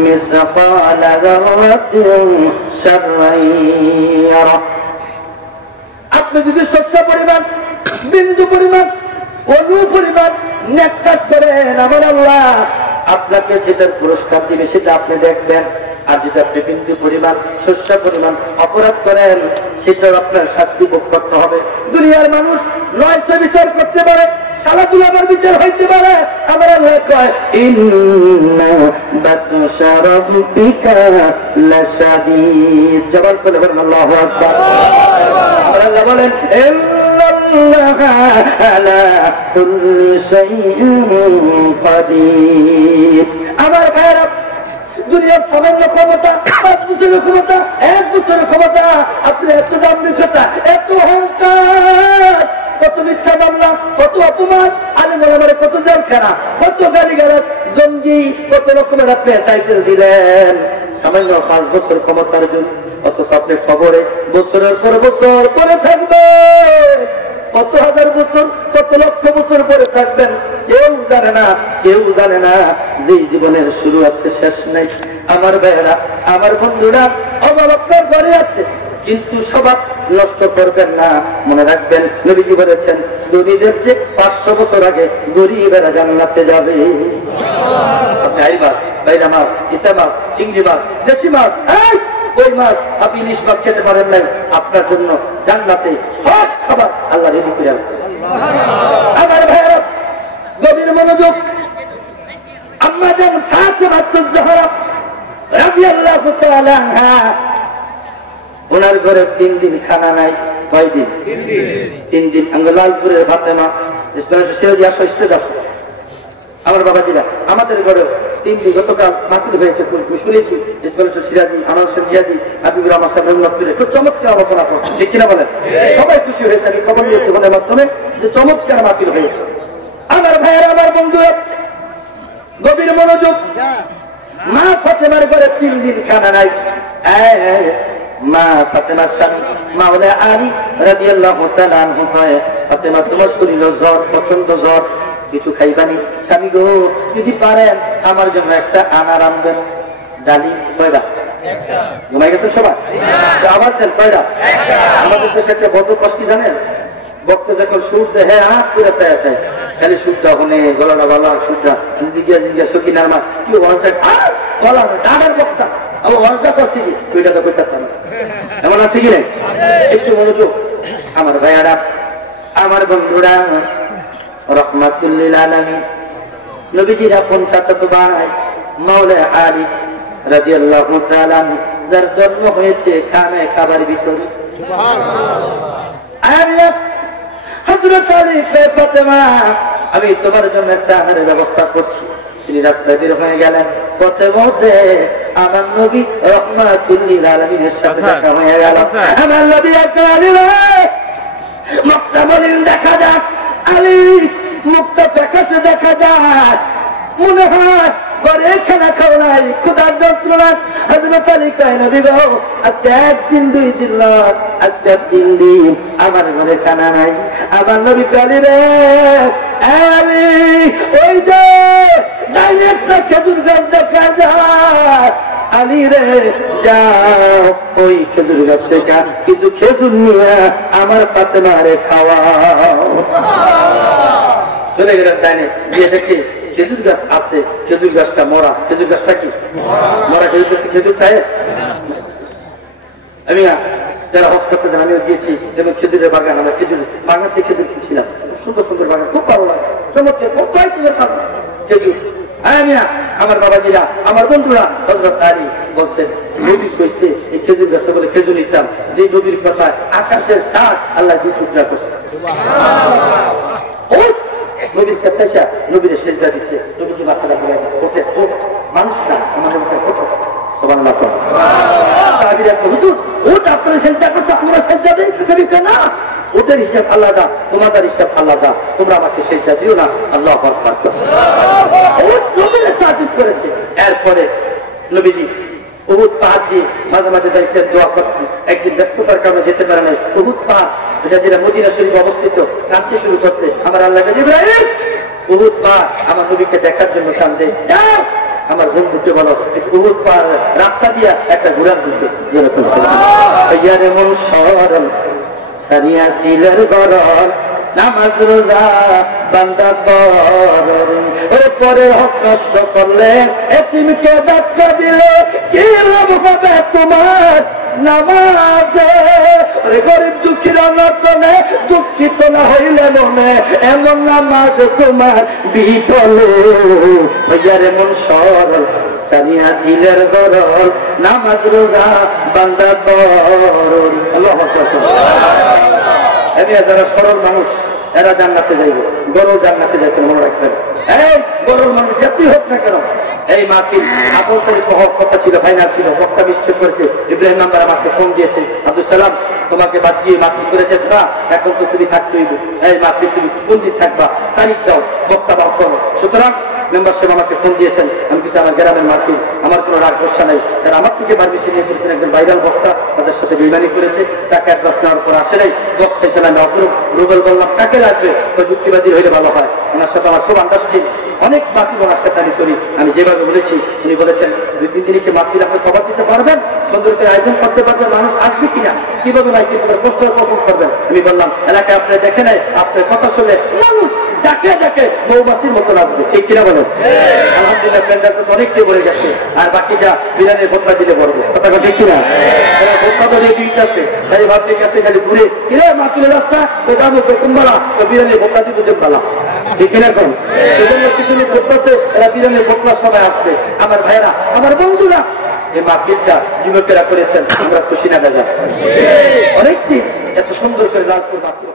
مثقال ذرة شرا يره। আপনি যদি শস্য পরিমাণ, বিন্দু পরিমাণ, অনু পরিমাণ নেক কাজ করেন, আমার আল্লাহ আপনাকে সেটার পুরস্কার দিবে, সেটা আপনি দেখবেন। আর যদি আপনি বিন্দু পরিমাণ, শস্য পরিমাণ অপরাধ করেন, সেটাও আপনার শাস্তি ভোগ করতে হবে। দুনিয়ার মানুষ 900 বিচার করতে পারে, সালাতুল আবার বিচার হইতে পারে। আমার আল্লাহ কয়, ইন্না বাতশা রাব্বিকা লাশাদীদ। জবান করে বলেন আল্লাহু আকবার। আমার আল্লাহ বলেন, ইন্নাল্লাহা আলা কুল্লি শাইইন কাদির। আমার ভাইরা, দুনিয়ার সামান্য ক্ষমতা, 5 বছরের ক্ষমতা, 1 বছরের ক্ষমতা, আপনি এত দাম্ভিকতা, এত অহংকার, কত মিথ্যা মামলা, কত অপমান, আলেম ওলামারে কত জেলখানা, কত গালিগালাজ, জঙ্গি, কত রকমের আপনি টাইটেল দিলেন সামান্য 5 বছর ক্ষমতার জন্য। অথচ আপনি খবরে বছরের পর বছর পরে থাকবে, কত হাজার বছর, কত লক্ষ বছর পরে থাকবেন। কেউ জানে না, কেউ জানে না যে জীবনের শুরু আছে, শেষ নাই। আমার ভাইয়েরা, আমার বন্ধুরা, অভাব আপনার ঘরে আছে, কিন্তু স্বভাব নষ্ট করবেন না। মনে রাখবেন, নবীজি বলেছেন, ধনীদের যে 500 বছর আগে গরিবেরা জান্নাতে যাবে। আপনি আই মাছ, বাইরা মাছ, ইসা মাছ, চিংড়ি মাছ, দেশি মাছ, ওই মাছ, আপনি ইলিশ মাছ খেতে পারেন নাই, আপনার জন্য জান্নাতে সব খাবার আল্লাহ রেডি করে আছে। আমার ভাইয়েরা, গভীর মনোযোগ। আম্মা জান ফাতেমাতুজ জোহরা রাদিয়াল্লাহু তাআলা আনহা, ওনার ঘরে 3 দিন খানা নাই। কয় দিন? 3 দিন। লালপুরের ফাতেমা ইসলামের সিরাজি আমার বাবাজিরা, আমাদের ঘরে 3 দিন গতকাল মাতিল হয়েছে, শুনেছি। ইসলামের সিরাজি, আমার জিয়াদি, হাবিবুর রহমান সাহেব খুব চমৎকার আলোচনা করছে, ঠিক কিনা বলেন? সবাই খুশি হয়েছে। আমি খবর নিয়েছি ওদের মাধ্যমে যে চমৎকার মাতিল হয়েছে। আমার ভাইয়েরা, আমার বন্ধুরা, গভীর মনোযোগ। মা ফাতেমার ঘরে 3 দিন খানা নাই। মা ফাতেমার স্বামী মাওলানা আলী রাদিয়াল্লাহু তাআলা আনহু কয়, ফাতেমা, তোমার শরীরে জ্বর, প্রচন্ড জ্বর, কিছু খাইবানি? স্বামী গো, যদি পারেন আমার জন্য একটা আনার আনবেন। ডালি কয়টা? ঘুমাই গেছে সবাই? আবার দেন কয়টা? আমাদের দেশে একটা বড় কষ্ট কি জানেন? বক্তা যখন সুর দেয়, হ্যাঁ হাত করে চায় খালি সুরটা ওখানে গলাটা গলা, সুরটা জিজ্ঞাসা জিজ্ঞাসা সকি নামা কি গলা ডানার বক্তা, আমার অনেকটা করছি কি তুইটা তো করতে পারতাম না। এমন আছে কি নাই? একটু মনোযোগ। আমার ভাইয়ারা, আমার বন্ধুরা, রহমাতুল্লিল আলামিন, নবীজির আপন চাচাতো ভাই মাওলানা আলী রাদিয়াল্লাহু তাআলা, যার জন্ম হয়েছে খানে খাবার ভিতরে। সুবহানাল্লাহ। হযরত আলী কয়, ফাতেমা, আমি তোমার জন্য একটা আহারের ব্যবস্থা করছি। তিনি রাস্তায় বের হয়ে গেলেন। পথে মধ্যে আমার নবী রহমাতুল্লিল আলামিনের সাথে দেখা হয়ে গেল। আমার নবী আলী মুখটা মলিন দেখা যাক, আলী মুখটা ফ্যাকাশে দেখা যায়, মনে হয় ঘরে খানা খাও নাই, ক্ষুধার যন্ত্রণা। হযরত আলী কয় নবী গো, আজকে 1 দিন 2 দিন নয়, আজকে 3 দিন আমার ঘরে খানা নাই। আমার নবী আলী রে, আলী ওই যে ডাইরেক্টটা খেজুর গাছ দেখা যায়, আলী রে যাও ওই খেজুর গাছ থেকে কিছু খেজুর নিয়ে আমার ফাতেমারে খাওয়াও। চলে গেলেন ডাইনে, গিয়ে দেখি খেজুর গাছ আছে, খেজুর গাছটা মরা। খেজুর গাছটা কি মরা? খেজুর গাছে খেজুর খায়? আমি যারা হজ করতে যান, আমিও গিয়েছি, যেমন খেজুরের বাগান, আমার খেজুর বাগান থেকে খেজুর কিনছিলাম, সুন্দর সুন্দর বাগান, খুব ভালো লাগে, চমৎকার, কোথায় খেজুর। আমার বাবাজিরা, আমার বন্ধুরা, হযরত আলী বলছেন নবী কইছে এই খেজুর গাছে বলে খেজুর নিতাম, যে নবীর কথা আকাশের চাঁদ আল্লাহ 2 টুকরা করছে। নবীর কাছে এসে নবীর সেজদা দিচ্ছে, নবীকে মাথাটা ঘুরে দিচ্ছে, ওঠে মানুষ না আমার নবীকে ওঠো, সুবহানাল্লাহ। সাহাবীরা হুজুর ওঠ, আপনারা সেজদা করছো, আমরা সেজদা দেই? নবী কয় না, ওটার হিসাব আলাদা, তোমাদের হিসাব আলাদা, তোমরা আমাকে সেজদা দিও না। আল্লাহু আকবার। করেছে। এরপরে নবীজি উহুদ পাহাড় দিয়ে মাঝে মাঝে দায়িত্বে দোয়া করছি, একদিন ব্যস্ততার কারণে যেতে পারে নাই। উহুদ পাহাড় এটা যেটা মদিনা শরীফে অবস্থিত, কাঁদতে শুরু করছে। আমার আল্লাহ ইব্রাহিম উহুদ পাহাড় আমার নবীকে দেখার জন্য কান্দে, আমার বন্ধুকে বলো উহুদ পাহাড় রাস্তা দিয়া একটা ঘোরার দিতে জেনে ফেলছিলাম। মন সরল সারিয়া দিলের গরল, নামাজ রোজা বান্দা করে পরের হক নষ্ট করলে, এতিমকে ধাক্কা দিলে কি লাভ হবে তোমার নামাজে? গরিব দুঃখীর অনটনে দুঃখিত না হইলে মনে, এমন নামাজ তোমার বিফলে। হইয়ারে মন সরল সারিয়া দিলের গরল, নামাজ রোজা বান্দা করল। আল্লাহু আকবার। যারা সরল মানুষ এরা জান্নাতে যাইব, গরল জান্নাতে যাইতে মনে রাখবেন। এই গরল মানুষ যতই হোক না কেন, এই মাহফিল আবুল তারিখ হওয়ার কথা ছিল, ফাইনাল ছিল, বক্তা নিশ্চয় করেছে। ইব্রাহিম নাম্বার আমাকে ফোন দিয়েছে, আব্দুল সালাম তোমাকে বাদ দিয়ে মাহফিল করেছে না, এখন তো তুমি থাকতেই, এই মাহফিল তুমি বন্দি থাকবা, তারিখ দাও, বক্তা বাদ করো। সুতরাং মেম্বার সাহেব আমাকে ফোন দিয়েছেন, আমি কিছু আমার গ্রামের মাহফিল, আমার কোনো রাগ গোসা নেই। তারা আমার থেকে পারমিশন নিয়ে করেছেন, একজন ভাইরাল বক্তা, তাদের সাথে বেইমানি করেছে, টাকা অ্যাডভান্স নেওয়ার পর আসে নাই। বক্তা হিসেবে আমি অপরূপ রুবেল বললাম কাকে রাখবে, তো যুক্তিবাদী হইলে ভালো হয়। ওনার সাথে আমার খুব আন্দাজটি, অনেক মাহফিল ওনার সাথে আমি করি। আমি যেভাবে বলেছি উনি বলেছেন 2-3 দিনই কি মাহফিল আপনি খবর দিতে পারবেন, সুন্দর করে আয়োজন করতে পারবেন, মানুষ আসবে কিনা, কি বলবেন নাই, কি পোস্টার কখন করবেন। আমি বললাম এলাকায় আপনি দেখে নাই, আপনার কথা শুনলে মানুষ যাকে যাকে মৌমাছির মতো লাগবে, ঠিক কিনা বলেন? আলহামদুলিল্লাহ প্যান্ডাল তো অনেকটাই বলে গেছে, আর বাকি যা বিরিয়ানির ভোটটা দিলে বলবো, কথা ঠিক কিনা? ভোটটা তো রেডিট আছে, খালি ভাবতে গেছে, খালি ঘুরে কিরে মাহফিলের রাস্তা তো যাবো বেতনবালা, তো বিরিয়ানির ভোটটা দিতে জেবালা, ঠিক কিনা? এখন সেজন্য কিছু লোক করতেছে, এরা বিরিয়ানির ভোটটার সময় আসবে। আমার ভাইরা, আমার বন্ধুরা, এই মাহফিলটা যুবকেরা করেছেন, আমরা খুশি না বেজা? অনেকটি এত সুন্দর করে লাভ করবো।